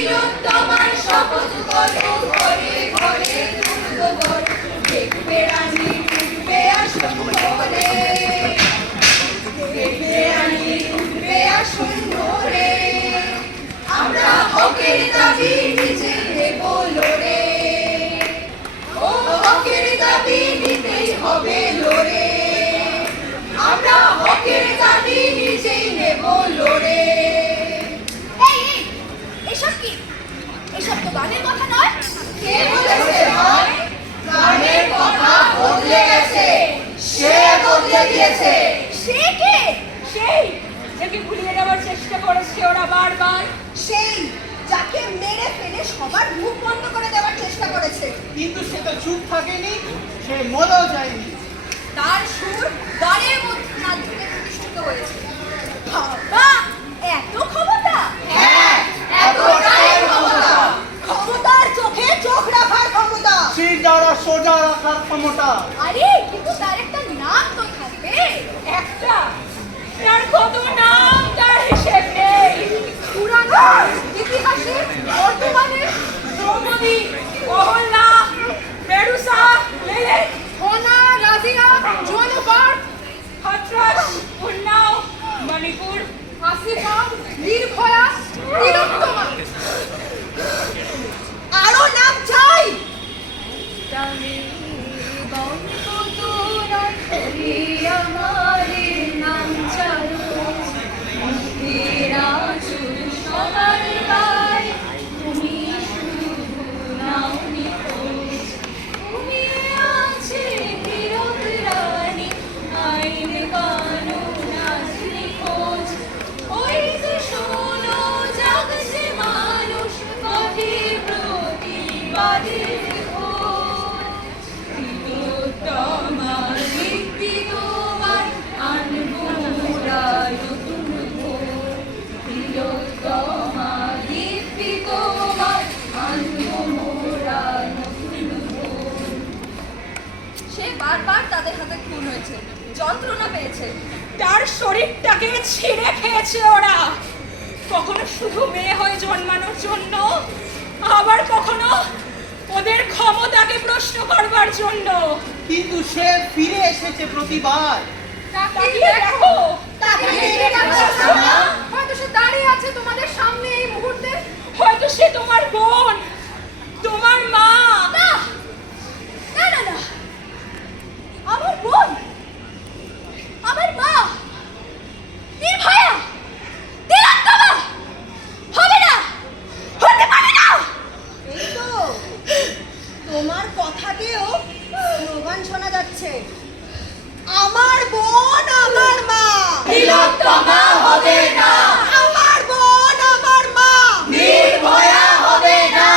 তিলোত্তমার শপথ করো ঘরে ঘরে দুর্গবর, দেখবে রানী উঠবে আসন ধরে, দেখবে রানী উঠবে আসন ধরে। আমরা হকের দাবি নিজে নেব লড়ে, ও হকের দাবি নিতেই হবে লড়ে, আমরা হকের দাবি নিজেই নেব লড়ে। এসব কি? এসব তো গানের কথা নয়। কে বলেছে নয়? গানের কথা বদলে গেছে, সে বদলে দিয়েছে। সে কে? সেই যাকে ভুলিয়ে দেওয়ার চেষ্টা করেছে ওরা বারবার, সেই যাকে মেরে ফেলে সবার মুখ বন্ধ করে দেওয়ার চেষ্টা করেছে। কিন্তু সে তো চুপ থাকেনি, সে মরেও যায়নি। তার সুর গানের মাধ্যমে প্রতিষ্ঠিত হয়েছে। বাবা, এত ক্ষমতা! হ্যাঁ, এতটাই ক্ষমতা। ক্ষমতার চোখে চোখ রাখার ক্ষমতা। শির দ্বারা সোজা রাখার ক্ষমতা। আরে কিন্তু তার একটা নাম তো থাকবে। একটা তার কত নাম, তার হিসেব নেই। পুরানো ইতিহাসে বর্তমানে দ্রৌপদী, অহল্যা, মেডুসা, লিলিথ, হোনা, রাজিয়া, জোয়ান অফ আর্ক, হাথরাস, উন্নাও, মণিপুর, আসিফা, নির্ভয়া, তিলোত্তমা। আরো নাম চাই। বারবার তাদের হাতে খুন হয়েছে, যন্ত্রণা পেয়েছে। তার শরীরটাকে ছিঁড়ে খেয়েছে ওরা, কখনো শুধু মেয়ে হয়ে জন্মানোর জন্য, আবার কখনো ওদের ক্ষমতাকে প্রশ্ন করবার জন্য। কিন্তু সে ফিরে এসেছে প্রতিবার। তাকিয়ে দেখো, হয়তো সে দাঁড়িয়ে আছে তোমাদের সামনে এই মুহূর্তে। হয়তো সে তোমার বোন, তোমার মা। না না না না, আমার বোন, আমার মা, নির্ভয়া, তিলোত্তমা হবে না, হতে পারে না। এই তো তোমার কথাতেও স্লোগান শোনা যাচ্ছে, আমার বোন, আমার মা। তিলোত্তমা হবে না, আমার বোন, আমার মা। নির্ভয়া হবে না।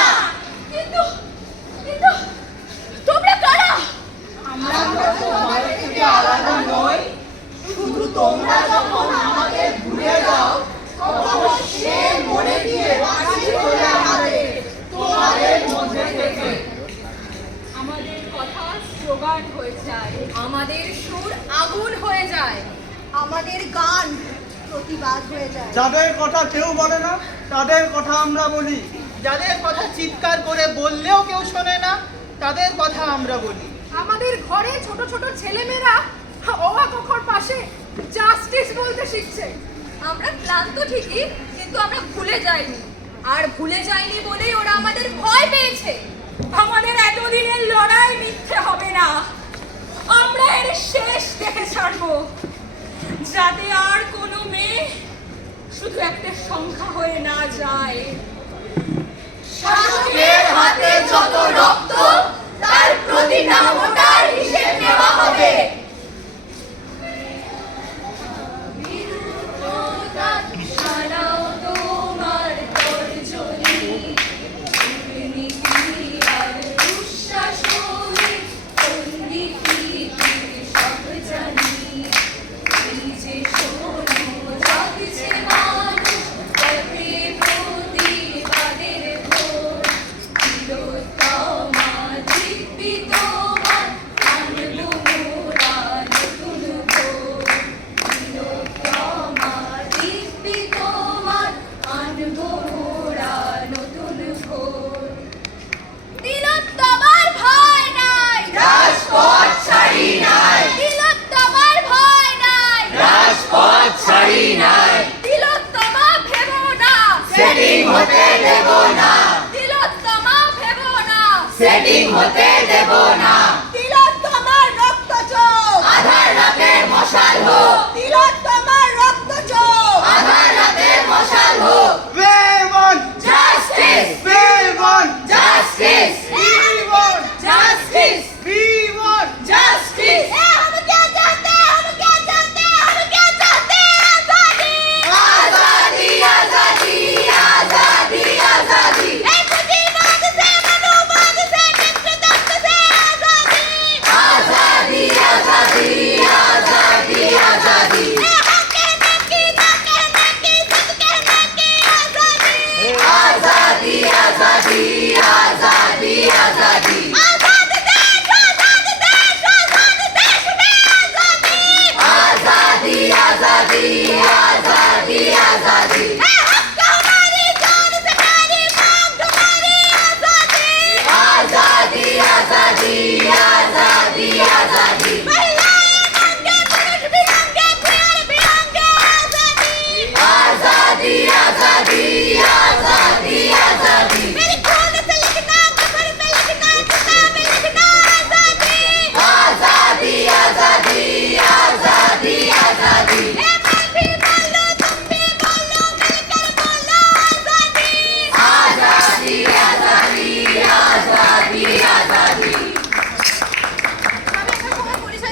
কিন্তু কিন্তু তোমরা কারা? আমরা তো তোমার থেকে আলাদা নই, শুধু তোমরা যখন আমাদের ভুলে যাও, তখন সে মনে দিয়ে বাঁচি চলে আমাদের তোমাদের মধ্যে থেকে। আমাদের কথা স্লোগান হয়ে যায়, আমাদের সুর আগুন হয়ে যায়, আমাদের গান প্রতিবাদ হয়ে যায়। যাদের কথা কেউ বলে না, তাদের কথা আমরা বলি। যাদের কথা চিৎকার করে বললেও কেউ শোনে না, তাদের কথা আমরা বলি। আমাদের ঘরে ছোট ছোট ছেলেমেয়েরা অ-আ ক-খর পাশে জাস্টিস বলতে শিখছে। আমরা ক্লান্ত ঠিকই, কিন্তু আমরা ভুলে যাইনি। আর ভুলে যাইনি বলেই ওরা আমাদের ভয় পেয়েছে। আমাদের এতদিনের লড়াই মিথ্যে হবে না, আমরা এর শেষ দেখে ছাড়বো, যাতে আর কোনো মেয়ে শুধু একটা সংখ্যা হয়ে না যায়। শাসকের হাতে যত রক্ত, তার প্রতিটা ফোঁটার হিসেব নেওয়া হবে। দেব না, তিলোত্তমা ভেবো না, সেটিং হতে দেব না। তিলোত্তমার রক্ত চোখ, আধার রাতের মশাল হোক, তিলোত্তমার রক্ত চোখ, আধার রাতের মশাল হোক। We want justice, we want justice, we want justice, we want justice. हम क्या चाहते हैं, हम क्या चाहते हैं, हम क्या चाहते हैं? आजादी, आजादी, आजादी, आजादी, आजादी। एक जीवाद से, मनुवाद से, मित्रतंत्र से आजादी। आजादी, आजादी, आजादी, आजादी। हाँ कहने की, ना कहने की, सच कहने की आजादी। आजादी, आजादी, आजादी, आजादी। आजाद देश, आजाद देश, आजाद देश में आजादी। आजादी, आजादी, आजादी, आजादी।